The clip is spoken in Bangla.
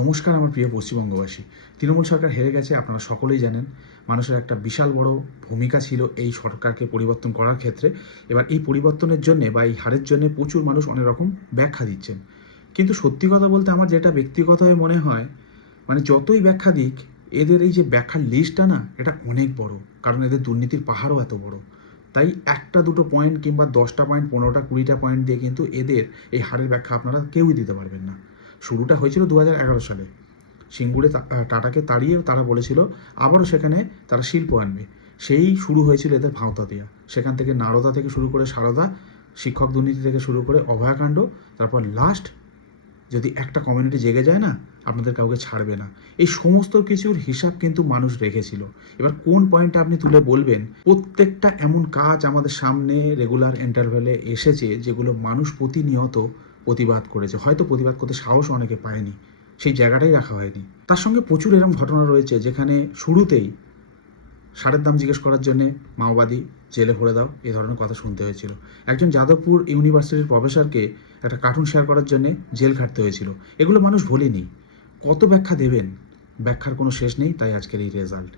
নমস্কার আমার প্রিয় পশ্চিমবঙ্গবাসী। তৃণমূল সরকার হেরে গেছে, আপনারা সকলেই জানেন। মানুষের একটা বিশাল বড় ভূমিকা ছিল এই সরকারকে পরিবর্তন করার ক্ষেত্রে। এবার এই পরিবর্তনের জন্যে বা এই হারের জন্যে প্রচুর মানুষ অনেক রকম ব্যাখ্যা দিচ্ছেন। কিন্তু সত্যি কথা বলতে আমার যেটা ব্যক্তিগতভাবে মনে হয়, মানে যতই ব্যাখ্যা দিক, এদের এই যে ব্যাখ্যার লিস্টটা না, এটা অনেক বড়। কারণ এদের দুর্নীতির পাহাড়ও এত বড়। তাই একটা দুটো পয়েন্ট কিংবা 10টা পয়েন্ট, 15টা 20টা পয়েন্ট দিয়ে কিন্তু এদের এই হারের ব্যাখ্যা আপনারা কেউই দিতে পারবেন না। শুরুটা হয়েছিল 2011 সালে। সিঙ্গুরে টাটাকে তাড়িয়ে তারা বলেছিল আবারও সেখানে তারা শিল্প আনবে। সেই শুরু হয়েছিল এদের ভাঁওতা দেওয়া। সেখান থেকে নারদা থেকে শুরু করে সারদা, শিক্ষক দুর্নীতি থেকে শুরু করে অভয়াকাণ্ড, তারপর লাস্ট যদি একটা কমিউনিটি জেগে যায় না, আপনাদের কাউকে ছাড়বে না। এই সমস্ত কিছুর হিসাব কিন্তু মানুষ রেখেছিল। এবার কোন পয়েন্টটা আপনি তুলে বলবেন? প্রত্যেকটা এমন কাজ আমাদের সামনে রেগুলার ইন্টারভ্যালে এসেছে যেগুলো মানুষ প্রতিনিয়ত প্রতিবাদ করেছে। হয়তো প্রতিবাদ করতে সাহস অনেকে পায়নি, সেই জায়গাটাই রাখা হয়নি। তার সঙ্গে প্রচুর এরকম ঘটনা রয়েছে যেখানে শুরুতেই সারের দাম জিজ্ঞেস করার জন্যে মাওবাদী, জেলে ভরে দাও, এ ধরনের কথা শুনতে হয়েছিল। একজন যাদবপুর ইউনিভার্সিটির প্রফেসরকে একটা কার্টুন শেয়ার করার জন্যে জেল খাটতে হয়েছিল। এগুলো মানুষ ভোলেনি। কত ব্যাখ্যা দেবেন? ব্যাখ্যার কোনো শেষ নেই, তাই আজকের এই রেজাল্ট।